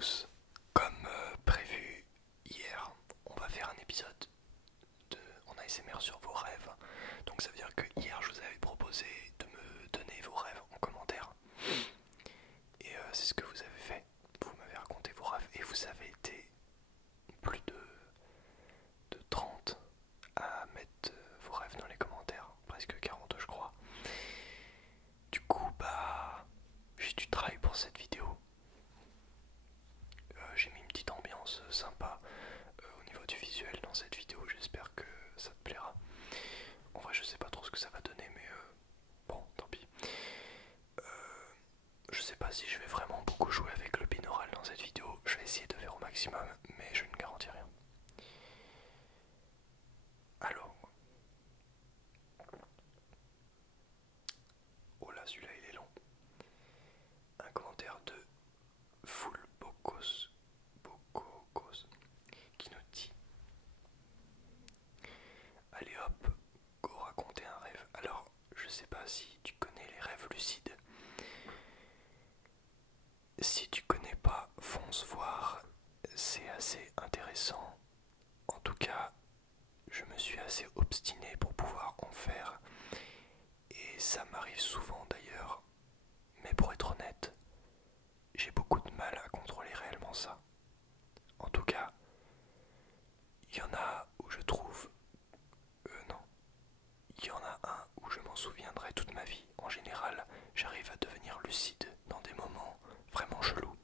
tous. Comme prévu hier, on va faire un épisode en ASMR sur vos rêves. Donc ça veut dire que hier je vous avais proposé de me donner vos rêves en commentaire. Et c'est ce que vous avez fait. Vous m'avez raconté vos rêves et vous avez été plus de 30 à mettre vos rêves dans les commentaires. Presque 40 je crois. Du coup j'ai du travail pour cette vidéo. J'ai mis une petite ambiance sympa au niveau du visuel dans cette vidéo, j'espère que ça te plaira. En vrai je sais pas trop ce que ça va donner mais bon tant pis. Je sais pas si je vais vraiment beaucoup jouer avec le binaural dans cette vidéo, je vais essayer de faire au maximum mais je ne garantis rien. Alors, oh là celui-là il est long. Un commentaire de Full Bocos qui nous dit: allez hop, go raconter un rêve. Alors, je sais pas si tu connais les rêves lucides. Si tu connais pas, fonce voir, c'est assez intéressant. En tout cas, je me suis assez obstiné pour pouvoir en faire. Et ça m'arrive souvent d'ailleurs. Mais pour être honnête, j'ai beaucoup de mal à contrôler réellement ça. En tout cas, il y en a où je trouve... non. Il y en a un où je m'en souviendrai toute ma vie. En général, j'arrive à devenir lucide dans des moments vraiment chelous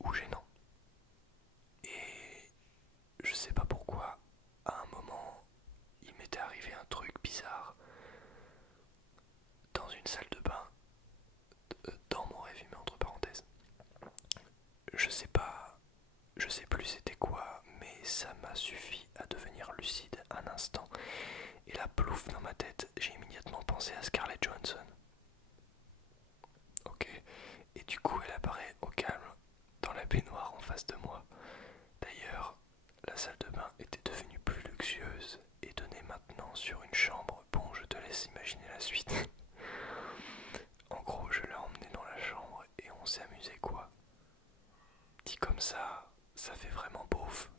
ou gênants. Et je sais pas pourquoi, à un moment, il m'était arrivé un truc bizarre dans une salle de bain, dans mon rêve, il met entre parenthèses. Je sais pas, je sais plus c'était quoi, mais ça m'a suffi à devenir lucide un instant. Et là, plouf, dans ma tête, j'ai immédiatement pensé à Scarlett Johansson. Ok, et du coup elle apparaît au calme dans la baignoire en face de moi. D'ailleurs, la salle de bain était devenue plus luxueuse et donnait maintenant sur une chambre. Bon, je te laisse imaginer la suite. En gros, je l'ai emmené dans la chambre et on s'est amusé quoi. Dit comme ça fait vraiment beauf.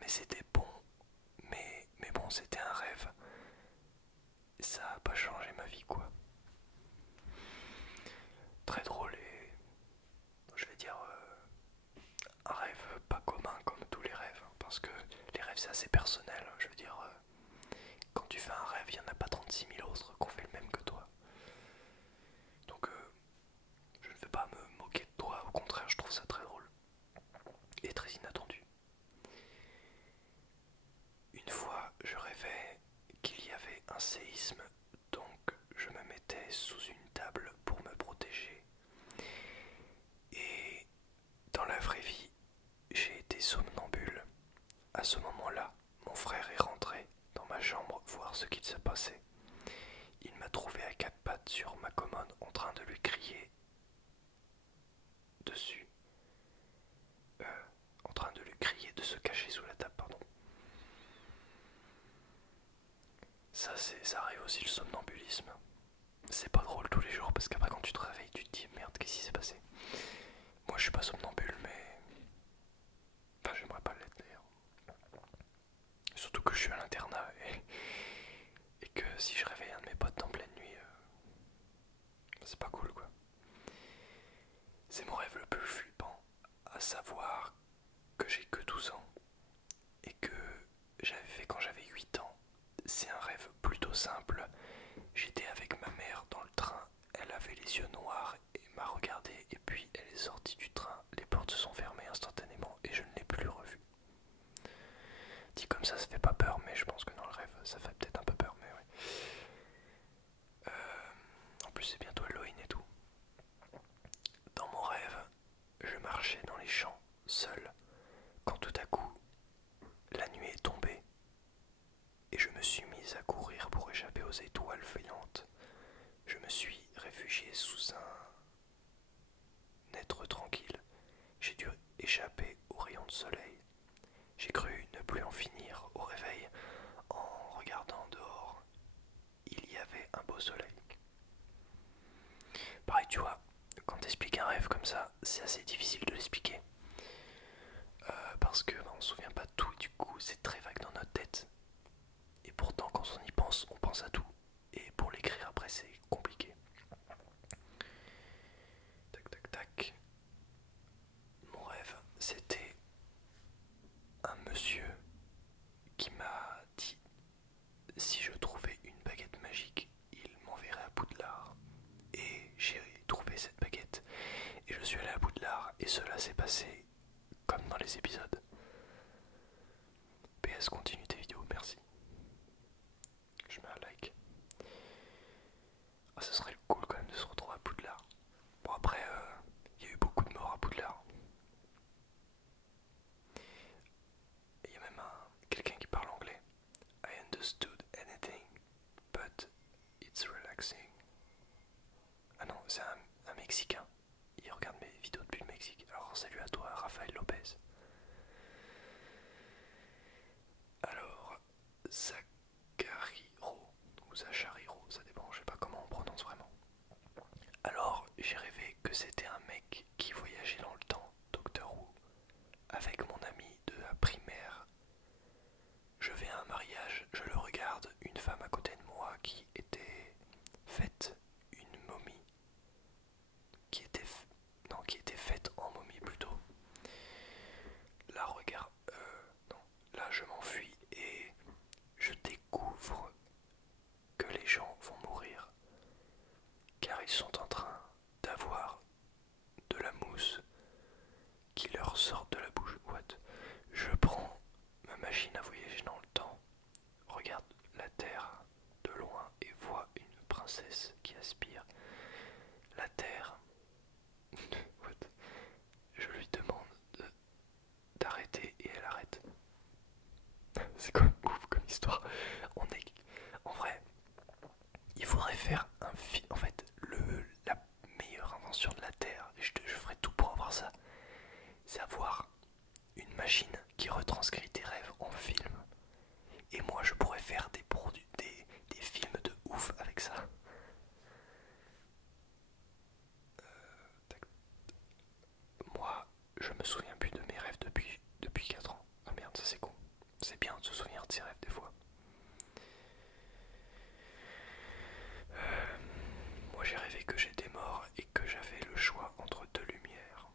Mais c'était bon. Mais bon, c'était un rêve. Ça a pas changé ma vie quoi. Très drôle et je vais dire un rêve pas commun comme tous les rêves, hein, parce que les rêves c'est assez personnel, je veux dire quand tu fais un rêve il n'y en a pas 36 000 autres qui ont fait le même que toi. Donc je ne vais pas me moquer de toi, au contraire je trouve ça très drôle et très inattendu. Une fois je rêvais qu'il y avait un séisme, donc je me mettais sous une table pour me protéger. Et dans la vraie vie, j'ai été somnambule. À ce moment-là, mon frère est rentré dans ma chambre voir ce qu'il se passait. Il m'a trouvé à quatre pattes sur ma commode en train de lui crier dessus. En train de lui crier de se cacher sous la table, pardon. Ça arrive aussi le somnambulisme. C'est pas drôle tous les jours parce qu'après quand tu te réveilles, tu te dis merde, qu'est-ce qui s'est passé? Moi je suis pas somnambule, mais enfin j'aimerais pas l'être d'ailleurs. Surtout que je suis à l'internat et que si je réveille un de mes potes en pleine nuit, c'est pas cool quoi. C'est mon rêve le plus flippant, à savoir que j'ai que 12 ans et que j'avais fait quand j'avais 8 ans. C'est un rêve plutôt simple. J'étais avec ma mère dans le train, elle avait les yeux noirs et m'a regardé et puis elle est sortie du train, les portes se sont fermées instantanément et je ne l'ai plus revue. Dit comme ça fait pas peur, mais je pense que dans le rêve ça fait peut-être un peu peur, mais ouais. En plus c'est bientôt Halloween et tout. Dans mon rêve, je marchais dans les champs, seul, quand tout à coup, la nuit est tombée et je me suis mise à courir pour échapper aux étoiles filantes. Je me suis réfugié sous un être tranquille. J'ai dû échapper aux rayons de soleil. J'ai cru ne plus en finir au réveil. En regardant dehors, il y avait un beau soleil. Pareil, tu vois, quand t'expliques un rêve comme ça, c'est assez difficile de l'expliquer cela s'est passé comme dans les épisodes. PS, continue tes vidéos, merci. Je mets un like. Ah, ce serait cool quand même de se retrouver à Poudlard. Bon après, il y a eu beaucoup de morts à Poudlard. Et il y a même quelqu'un qui parle anglais. I understood anything, but it's relaxing. Ah non, c'est un Mexicain. Il regarde mes vidéos depuis le Mexique. Alors salut à toi, Raphaël Lopez. Alors, Zachariro, ou Zachariro, ça dépend, je sais pas comment on prononce vraiment. Alors, j'ai rêvé que c'était un mec qui voyageait dans le temps, Doctor Who, avec mon ami de la primaire. Je vais à un mariage, je le regarde, une femme à côté de moi qui était faite une momie, qui était faite en momie plutôt. Là, regarde, non, là je m'enfuis et je découvre que les gens vont mourir car ils sont en train d'avoir de la mousse qui leur sort de la bouche. What? Je prends ma machine à voyager dans le temps, regarde la terre de loin et vois une princesse qui aspire la terre. What? Je lui demande d'arrêter et elle arrête. C'est quand même ouf comme histoire. En vrai, il faudrait faire un film. En fait, la meilleure invention de la Terre, je ferais tout pour avoir ça, c'est avoir une machine qui retranscrit tes rêves en film. Et moi, je pourrais faire des films de ouf avec ça. Moi, je me souviens plus de mes rêves depuis 4 ans. Ah merde, ça c'est con. C'est bien de se souvenir de ses rêves des fois. Moi j'ai rêvé que j'étais mort et que j'avais le choix entre deux lumières,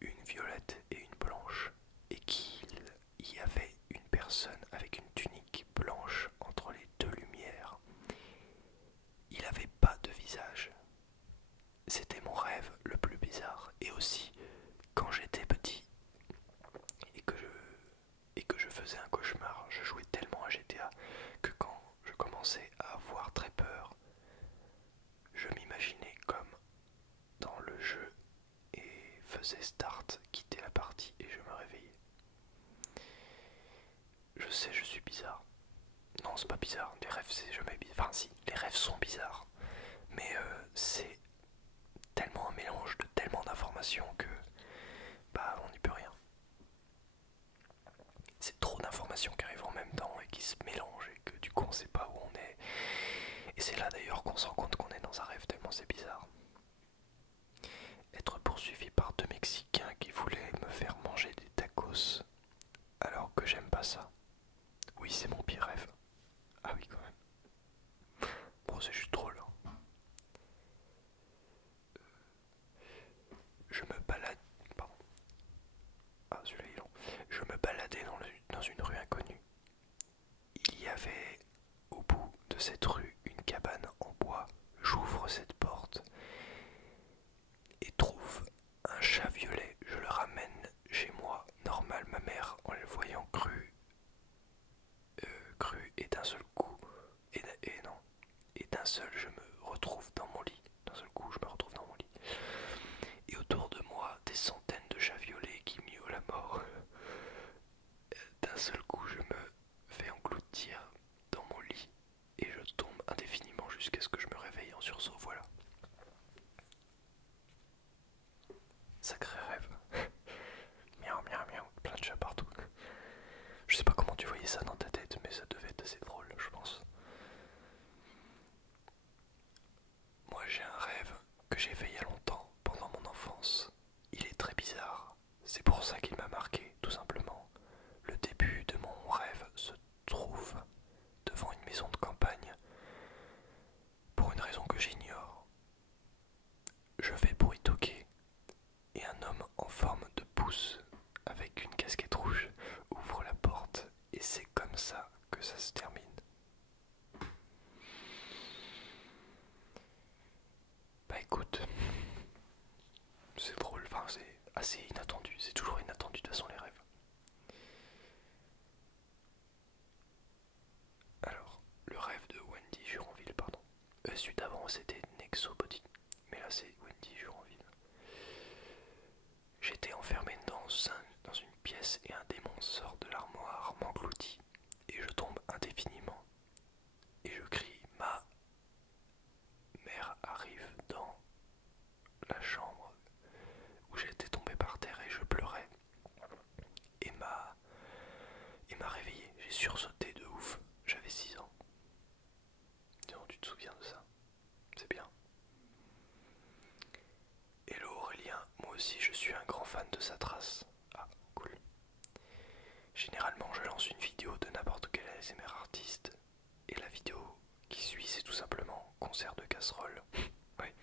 une violette et une blanche, et qu'il y avait une personne avec une tunique blanche entre les deux lumières. Il n'avait pas de visage. C'était mon rêve le plus bizarre. Et aussi, quand j'étais petit et que je faisais un cauchemar, je jouais tellement à GTA que quand je commençais à avoir très peur, je m'imaginais comme dans le jeu et faisais start, quitter la partie et je me réveillais. Je sais, je suis bizarre. Non, c'est pas bizarre, les rêves c'est jamais bizarre. Enfin si, les rêves sont bizarres. Mais c'est tellement un mélange de tellement d'informations que bah on n'y peut rien. C'est trop d'informations qui arrivent en même temps et qui se mélangent et que du coup on sait pas où on est. Et c'est là d'ailleurs qu'on se rend compte qu'on est dans un rêve tellement c'est bizarre. Être poursuivi par deux Mexicains qui voulaient me faire manger des tacos alors que j'aime pas ça. Oui, c'est mon pire rêve. Ah oui, quand même. Bon, c'est juste drôle. Hein. Je me balade. Pardon. Ah, celui-là est long. Je me baladais dans une rue inconnue. Il y avait au bout de cette rue une cabane en bois. J'ouvre cette porte et trouve un chat violet. Je le ramène chez moi. Normal, ma mère, en le voyant cru et d'un seul coup, et non, et d'un seul, je me retrouve dans mon lit. D'un seul coup, je me retrouve dans mon lit. Et autour de moi, des centaines de chats violets qui miaulent la mort. D'un seul coup, je me fais engloutir dans mon lit et je tombe indéfiniment jusqu'à ce que je me réveille en sursaut. Voilà. Sacré rêve. Miaou, miaou, miaou, plein de chats partout. Je sais pas comment tu voyais ça dans ta tête, mais ça devait être assez drôle, je pense. Moi, j'ai un rêve que j'ai fait il y a longtemps, pendant mon enfance. Il est très bizarre. C'est pour ça qu'il m'a marqué, tout simplement. Le début de mon rêve se trouve devant une maison de campagne, pour une raison que j'ignore. Je vais pour y toquer, et un homme en forme de pouce, avec une casquette rouge, ouvre la porte, et c'est comme ça que ça se termine. Bah écoute, c'est drôle, enfin c'est assez inattendu, c'est toujours inattendu de toute façon les rêves. Alors, le rêve de Wendy Juranville, pardon. Celui d'avant c'était Nexo Body, mais là c'est Wendy Juranville. J'étais enfermé dans une pièce et un démon sort de l'armoire, m'engloutit et je tombe indéfiniment. Et je crie, ma mère arrive dans la chambre où j'étais tombé par terre et je pleurais. Et m'a réveillé, j'ai sursauté de ouf, j'avais 6 ans. Dis-donc, tu te souviens de ça? C'est bien. Hello Aurélien, moi aussi je suis un grand fan de sa trace. Ah, cool. Généralement je lance une vidéo de n'importe quel ASMR artiste et la vidéo qui suit c'est tout simplement concert de casserole. Ouais.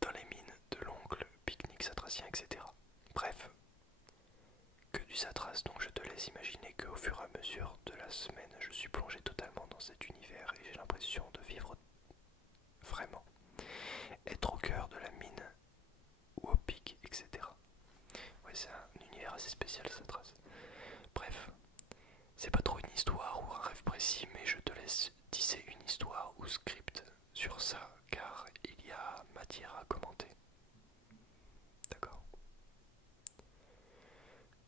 Dans les mines de l'oncle, pique-nique satracien, etc. Bref, que du satras, donc je te laisse imaginer qu'au fur et à mesure de la semaine, je suis plongé totalement dans cet univers et j'ai l'impression de vivre vraiment, être au cœur de la mine ou au pic, etc. Ouais, c'est un univers assez spécial, satras. Bref, c'est pas trop une histoire ou un rêve précis, mais je te laisse tisser une histoire ou script sur ça, car il y a matière à commenter. D'accord.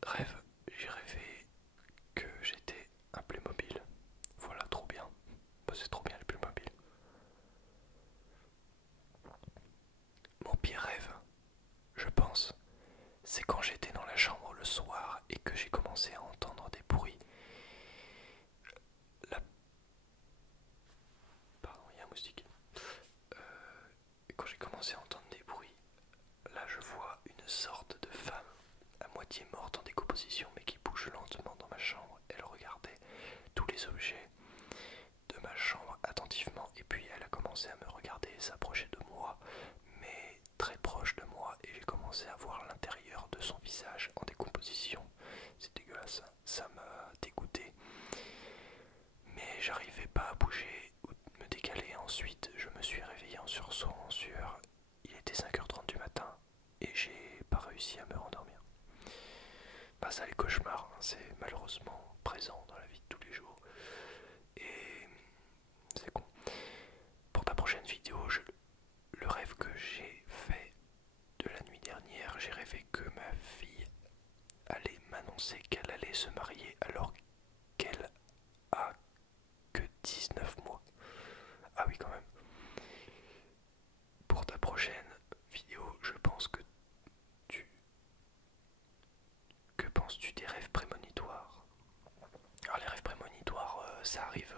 Rêve, j'ai rêvé que j'étais un Playmobil. Voilà, trop bien. Bah, c'est trop bien le Playmobil. Mon pire rêve, je pense, c'est quand j'étais dans la chambre le soir et que j'ai commencé à entendre des bruits. La... Pardon, il y a un moustique. Quand j'ai commencé à entendre des bruits, là je vois une sorte de femme à moitié morte en décomposition mais qui bouge lentement dans ma chambre. Elle regardait tous les objets de ma chambre attentivement et puis elle a commencé à me regarder et s'approcher de moi, mais très proche de moi, et j'ai commencé à voir l'intérieur de son visage en décomposition. C'est dégueulasse, ça m'a dégoûté, mais j'arrivais pas à bouger ou me décaler. Ensuite je me suis réveillé en sursaut, en sueur. Il était 5h30 du matin et j'ai pas réussi à me rendormir. Bah ça, les cauchemars, hein, c'est malheureusement présent dans la vie de tous les jours. Et c'est con. Pour ta prochaine vidéo, le rêve que j'ai fait de la nuit dernière, j'ai rêvé que ma fille allait m'annoncer qu'elle allait se marier alors qu'elle a que 19 mois. Ah oui, quand même. Pour ta prochaine vidéo, je pense que tu... Que penses-tu des rêves prémonitoires? Alors les rêves prémonitoires, ça arrive...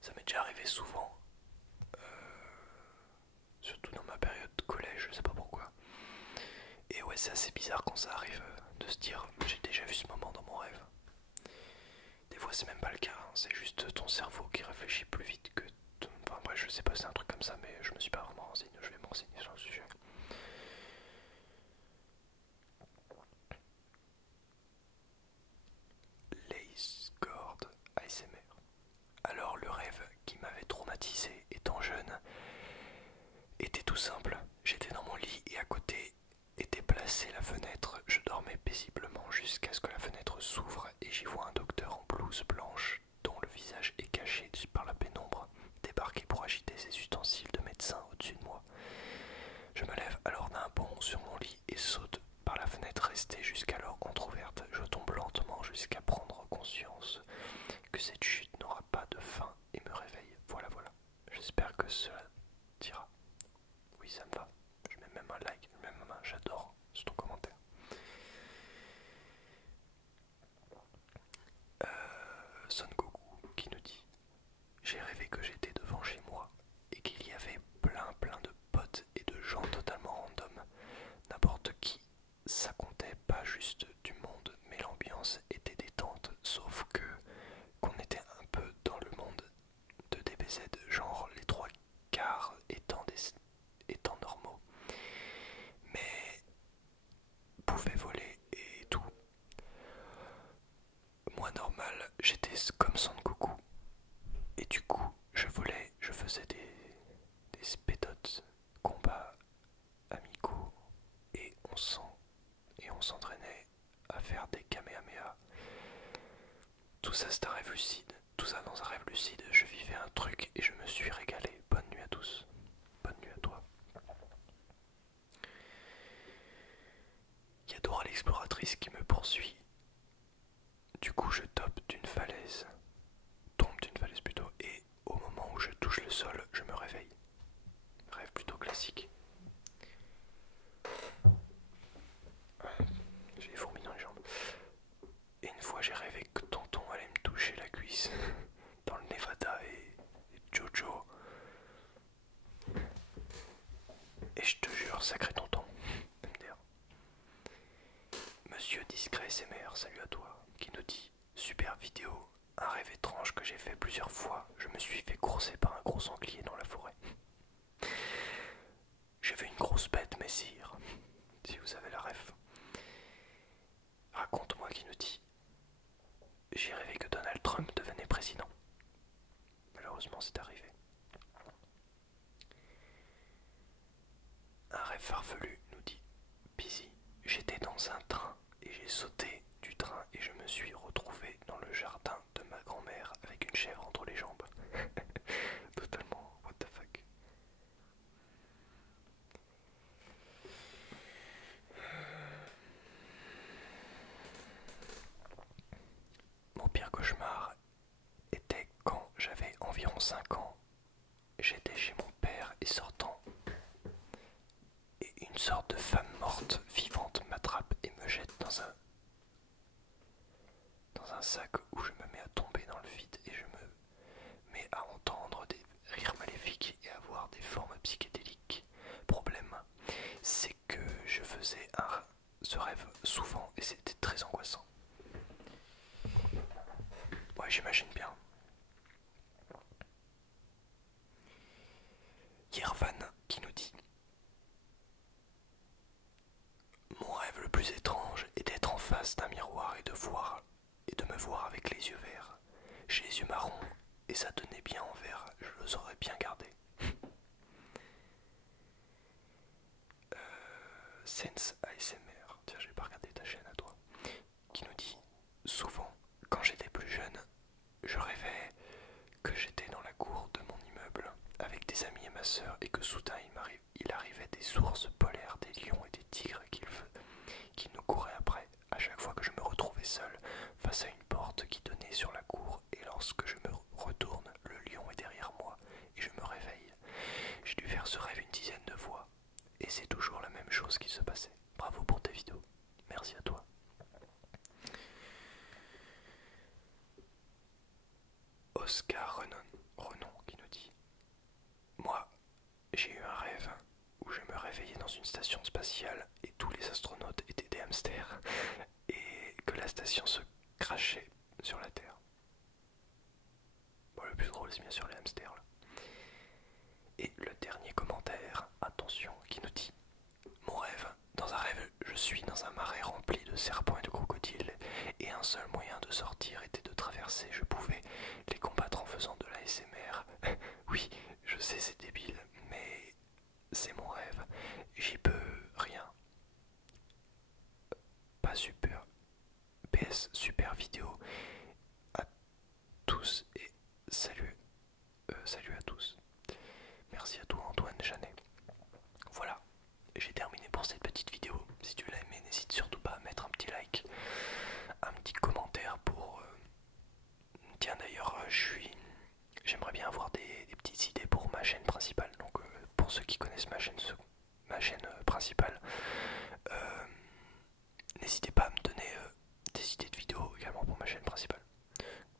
ça m'est déjà arrivé souvent. Surtout dans ma période de collège, je sais pas pourquoi. Et ouais, c'est assez bizarre quand ça arrive de se dire j'ai déjà vu ce moment dans mon rêve. Des fois c'est même pas le cas, hein, c'est juste ton cerveau qui réfléchit plus vite que... Enfin bref, je sais pas, c'est un truc comme ça, mais je me suis pas vraiment renseigné, je vais me renseigner sur le sujet. Lace Cord ASMR. Alors le rêve qui m'avait traumatisé étant jeune était tout simple. J'étais dans mon lit et à côté était placée la fenêtre. Je dormais paisiblement jusqu'à ce que la fenêtre s'ouvre et j'y vois un docteur en blouse blanche dont le visage est caché par la pénombre débarquer pour agiter ses ustensiles de médecin au-dessus de moi. Je me lève alors d'un bond sur mon lit et saute par la fenêtre restée jusqu'alors entrouverte. Je tombe lentement jusqu'à prendre conscience que cette chute n'aura pas de fin et me réveille. Voilà, voilà. J'espère que cela t'ira. Oui, ça me va. Je mets même un like, je mets même un j'adore sur ton commentaire. Son tout ça c'est un rêve lucide. Tout ça dans un rêve lucide, je vivais un truc et je me suis régalé. Bonne nuit à tous. Bonne nuit à toi. Il y a Dora l'exploratrice qui me poursuit. Du coup je tombe d'une falaise plutôt, et au moment où je touche le sol, je me réveille. Rêve plutôt classique. J'ai les fourmis dans les jambes. Et une fois j'ai rêvé que tonton allait me toucher la cuisse dans le Nevada et Jojo. Et je te jure, sacré tonton, MDR. Monsieur Discret SMR, salut à toi, qui nous dit super vidéo, un rêve étrange que j'ai fait plusieurs fois. Je me suis fait courser par un gros sanglier dans la forêt. J'ai vu une grosse bête, messire. Si vous avez la ref. Raconte-moi, qui nous dit j'ai rêvé que Donald Trump devenait président. Malheureusement, c'est arrivé. Un rêve farfelu, nous dit Busy. J'étais dans un train et j'ai sauté du train et je me suis retrouvé dans le jardin de ma grand-mère avec une chèvre entre les jambes. Totalement, what the fuck. Mon pire cauchemar était quand j'avais environ 5 ans. J'étais chez mon père et sortant, et une sorte de femme morte vivante m'attrape et me jette dans un sac où je me mets à tomber dans le vide et je me mets à entendre des rires maléfiques et à voir des formes psychédéliques. Problème, c'est que je faisais ce rêve souvent et c'était très angoissant. Ouais, j'imagine bien. Yervan qui nous dit mon rêve le plus étrange est d'être en face d'un miroir et de me voir avec les yeux verts. J'ai les yeux marrons et ça tenait bien en vert, je les aurais bien gardés. Sense ASMR, tiens, j'ai pas regardé ta chaîne à toi, qui nous dit souvent quand j'étais plus jeune, je rêvais que j'étais dans la cour de mon immeuble avec des amis et ma soeur et que soudain il arrivait des ours polaires, des lions et des tigres qui nous couraient après. À chaque fois que je me retrouvais seul face à une porte qui donnait sur la cour et lorsque je me retourne, le lion est derrière moi et je me réveille. J'ai dû faire ce rêve une dizaine de fois et c'est toujours la même chose qui se passait. Bravo pour tes vidéos. Merci à toi. Oscar Renon qui nous dit moi, j'ai eu un rêve où je me réveillais dans une station spatiale et tous les astronautes étaient des hamsters et que la station se crachait sur la Terre. Bon, le plus drôle, c'est bien sûr les hamsters là. Et le dernier commentaire, attention, qui nous dit mon rêve, dans un rêve, je suis dans un marais rempli de serpents et de crocodiles et un seul moyen de sortir était de traverser. Je pouvais les combattre en faisant de la SMR. Oui, je sais, c'est débile, mais c'est mon rêve. J'y peux rien. Pas super. PS, super vidéo. À tous et salut. Salut à tous. Merci à toi Antoine Janet. Voilà, j'ai terminé pour cette petite vidéo. Si tu l'as aimé, n'hésite surtout pas à mettre un petit like, un petit commentaire pour... Tiens d'ailleurs, j'aimerais bien avoir des petites idées pour ma chaîne principale. Donc pour ceux qui connaissent ma chaîne principale, n'hésitez pas à me donner des idées de vidéos également pour ma chaîne principale.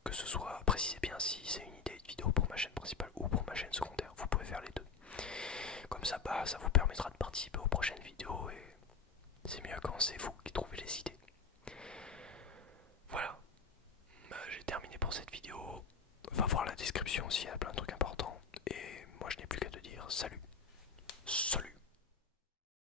Que ce soit, précisez bien si c'est une idée de vidéo pour ma chaîne principale ou pour ma chaîne secondaire. Vous pouvez faire les deux. Comme ça, ça vous permettra de participer aux prochaines vidéos et c'est mieux quand c'est vous qui trouvez les idées. Voilà, j'ai terminé pour cette vidéo. Va voir la description aussi, il y a plein de trucs importants. Et moi je n'ai plus qu'à te dire salut. Salut.